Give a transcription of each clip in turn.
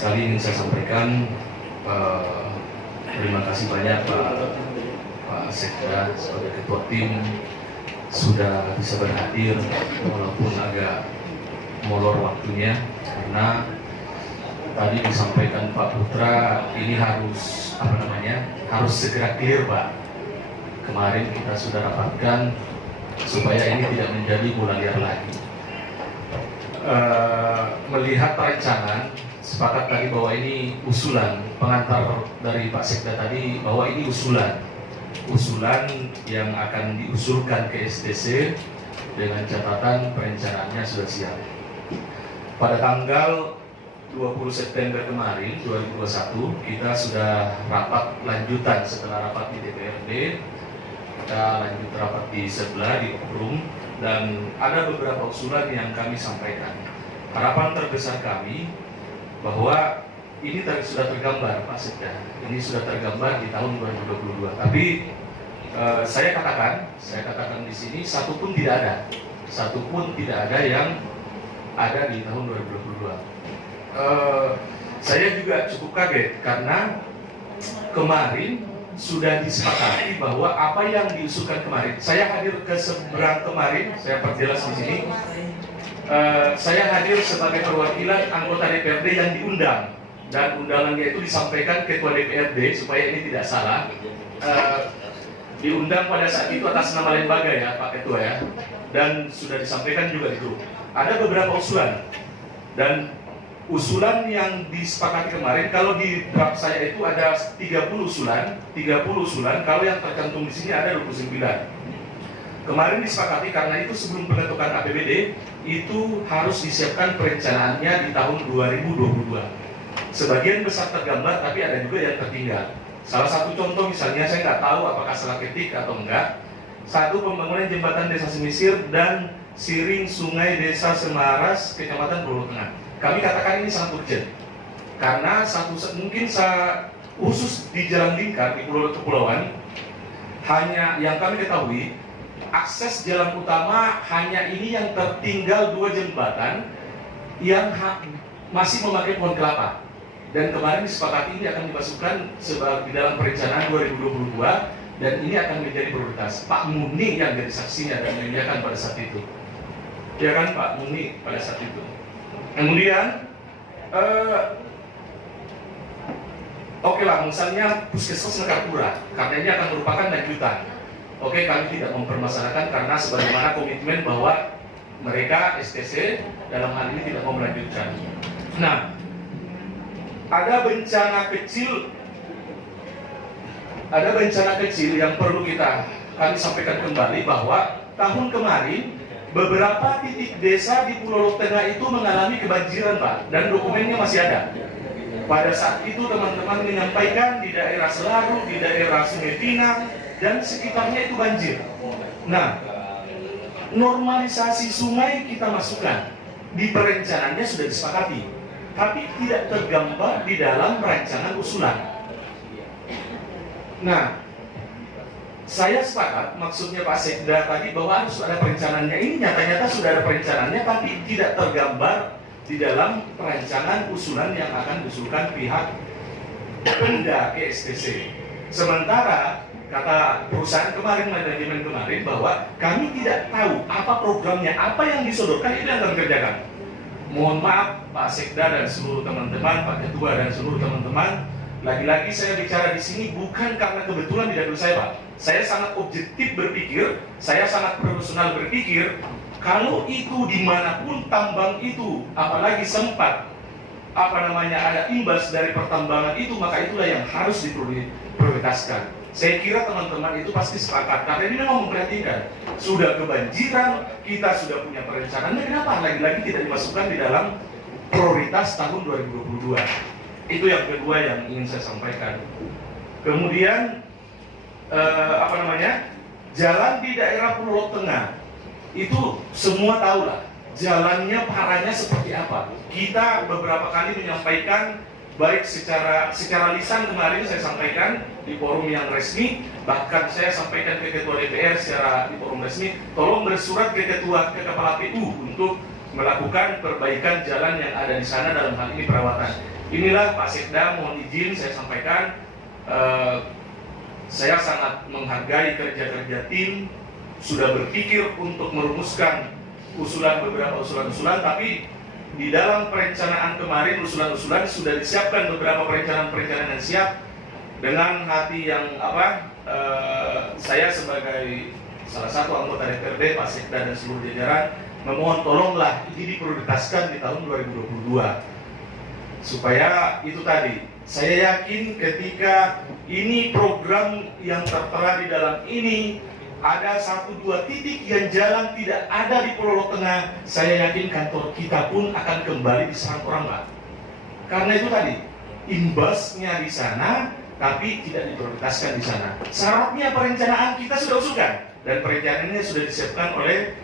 sekali ingin saya sampaikan terima kasih banyak Pak Sekda sebagai ketua tim sudah bisa berhadir walaupun agak molor waktunya, karena tadi disampaikan Pak Putra ini harus harus segera clear Pak. Kemarin kita sudah rapatkan supaya ini tidak menjadi bola liar lagi. Melihat perencanaan, sepakat tadi bahwa ini usulan pengantar dari Pak Sekda tadi bahwa ini usulan yang akan diusulkan ke STC dengan catatan perencanaannya sudah siap. Pada tanggal 20 September kemarin 2021 kita sudah rapat lanjutan setelah rapat di DPRD, kita lanjut rapat di sebelah di Oprum, dan ada beberapa usulan yang kami sampaikan. Harapan terbesar kami bahwa ini sudah tergambar Pak Sekda, ini sudah tergambar di tahun 2022. Tapi saya katakan di sini satu pun tidak ada yang ada di tahun 2022. Saya juga cukup kaget karena kemarin sudah disepakati bahwa apa yang diusulkan kemarin, saya hadir ke seberang kemarin, saya perjelas di sini. Saya hadir sebagai perwakilan anggota DPRD yang diundang, dan undangannya itu disampaikan Ketua DPRD supaya ini tidak salah. Diundang pada saat itu atas nama lembaga ya Pak Ketua ya, dan sudah disampaikan juga di grup. Ada beberapa usulan, dan usulan yang disepakati kemarin, kalau di draft saya itu ada 30 usulan, kalau yang tercantum di sini ada 29. Kemarin disepakati karena itu sebelum pembentukan APBD itu harus disiapkan perencanaannya di tahun 2022. Sebagian besar tergambar, tapi ada juga yang tertinggal. Salah satu contoh misalnya, saya nggak tahu apakah salah ketik atau enggak. Satu, pembangunan jembatan Desa Semisir dan Siring Sungai Desa Semaras, Kecamatan Pulau Tengah. Kami katakan ini sangat urgent, karena khusus di Jalan Lingkar di Pulau Kepulauan, hanya yang kami ketahui akses jalan utama hanya ini yang tertinggal 2 jembatan yang masih memakai pohon kelapa. Dan kemarin disepakati ini akan dimasukkan di dalam perencanaan 2022, dan ini akan menjadi prioritas. Pak Muni yang jadi saksinya dan menyampaikan pada saat itu, ya kan Pak Muni pada saat itu. Kemudian oke lah, misalnya Puskesmas Mekarpura, karena ini akan merupakan lanjutan. Oke, kami tidak mempermasalahkan karena sebagaimana komitmen bahwa mereka STC dalam hal ini tidak mau melanjutkan. Nah, ada bencana kecil yang perlu kami sampaikan kembali, bahwa tahun kemarin beberapa titik desa di Pulau Tengah itu mengalami kebanjiran Pak, dan dokumennya masih ada. Pada saat itu teman-teman menyampaikan di daerah Selaru, di daerah Sungai Pinang dan sekitarnya itu banjir. Nah, normalisasi sungai kita masukkan di perencanaannya sudah disepakati, tapi tidak tergambar di dalam rancangan usulan. Nah, saya sepakat maksudnya Pak Sekda tadi bahwa harus ada perencanaannya. Ini nyata-nyata sudah ada perencanaannya, tapi tidak tergambar di dalam perancangan usulan yang akan diusulkan pihak Pemda ke STC. Sementara kata perusahaan kemarin, manajemen kemarin, bahwa kami tidak tahu apa programnya, apa yang disodorkan itu yang kami kerjakan. Mohon maaf Pak Sekda dan seluruh teman-teman, Pak Ketua dan seluruh teman-teman, lagi-lagi saya bicara di sini bukan karena kebetulan di dapil saya Pak. Saya sangat objektif berpikir, saya sangat profesional berpikir. Kalau itu dimanapun tambang itu, apalagi sempat ada imbas dari pertambangan itu, maka itulah yang harus diprioritaskan. Saya kira teman-teman itu pasti sepakat, karena ini memang memperhatikan. Sudah kebanjiran, kita sudah punya perencanaan, kenapa lagi-lagi tidak dimasukkan di dalam prioritas tahun 2022? Itu yang kedua yang ingin saya sampaikan. Kemudian jalan di daerah Pulau Tengah itu semua tahu lah jalannya parahnya seperti apa. Kita beberapa kali menyampaikan, baik secara lisan kemarin saya sampaikan di forum yang resmi, bahkan saya sampaikan ke Ketua DPR secara di forum resmi, tolong bersurat ke Kepala PU untuk melakukan perbaikan jalan yang ada di sana, dalam hal ini perawatan. Inilah Pak Sekda, mohon izin saya sampaikan, saya sangat menghargai kerja-kerja tim, sudah berpikir untuk merumuskan beberapa usulan-usulan, tapi di dalam perencanaan kemarin usulan-usulan sudah disiapkan beberapa perencanaan yang siap. Dengan hati yang saya sebagai salah satu anggota DPRD, Pak Sekda dan seluruh jajaran memohon tolonglah ini diprioritaskan di tahun 2022 supaya itu tadi, saya yakin ketika ini program yang tertera di dalam ini ada 1-2 titik yang jalan tidak ada di Pulau Loak Tengah, saya yakin kantor kita pun akan kembali diserang orang, Pak. Karena itu tadi, imbasnya di sana tapi tidak diprioritaskan di sana. Syaratnya perencanaan kita sudah usulkan dan perencanaannya sudah disiapkan oleh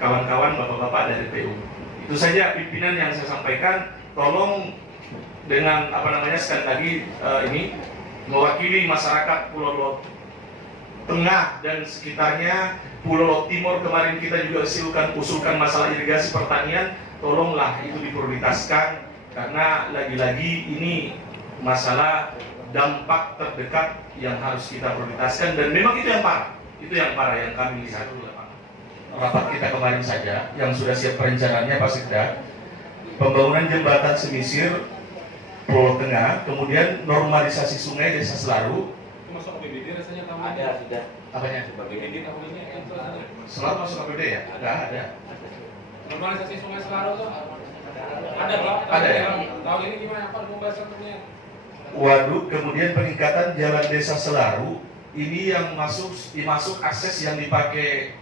kawan-kawan bapak-bapak dari PU. Itu saja pimpinan yang saya sampaikan. Tolong dengan sekali lagi ini mewakili masyarakat Pulau Loak Tengah dan sekitarnya, Pulau Loak Timur kemarin kita juga usulkan masalah irigasi pertanian. Tolonglah itu diprioritaskan karena lagi-lagi ini masalah dampak terdekat yang harus kita prioritaskan, dan memang itu yang parah yang kami lihat. Rapat kita kemarin saja yang sudah siap perencanaannya Pak Sekda, pembangunan jembatan semisir Pulau Tengah, kemudian normalisasi sungai Desa Selaru. Masuk APBD rasanya tahun ada sudah. Apanya? APBD tahun ini itu Selalu masuk APBD ya? Ada. Normalisasi sungai Selaru tuh ada Pak? Ada ya? Tahun ini gimana Pak pembahasannya? Waduk, kemudian peningkatan jalan Desa Selaru, ini yang masuk akses yang dipakai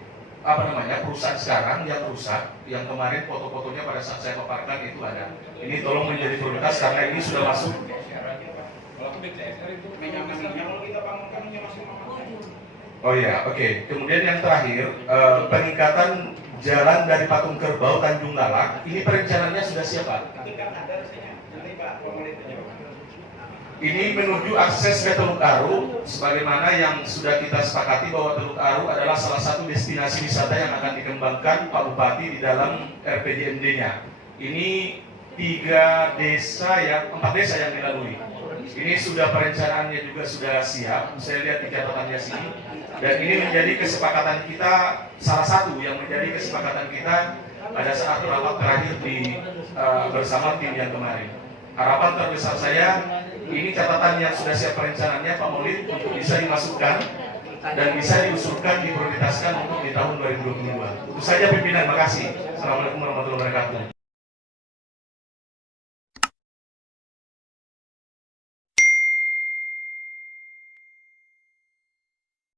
perusahaan sekarang yang rusak, yang kemarin foto-fotonya pada saat saya paparkan itu ada. Ini tolong menjadi prioritas karena ini sudah masuk. Oh iya, oke. Kemudian yang terakhir, peningkatan jalan dari Patung Kerbau Tanjung Lalak, ini perencanaannya sudah siap, Pak. Ini menuju akses ke Teluk Aru, sebagaimana yang sudah kita sepakati bahwa Teluk Aru adalah salah satu destinasi wisata yang akan dikembangkan Pak Bupati di dalam RPJMD-nya. Ini 4 desa yang dilalui. Ini sudah perencanaannya juga sudah siap. Saya lihat di catatannya sini. Dan ini menjadi kesepakatan kita, salah satu yang menjadi kesepakatan kita pada saat rapat terakhir bersama tim yang kemarin. Harapan terbesar saya, ini catatan yang sudah siap perencanaannya Pak Maulid untuk bisa dimasukkan dan bisa diusulkan, diprioritaskan untuk di tahun 2022. Itu saja pimpinan, makasih. Assalamualaikum warahmatullahi wabarakatuh.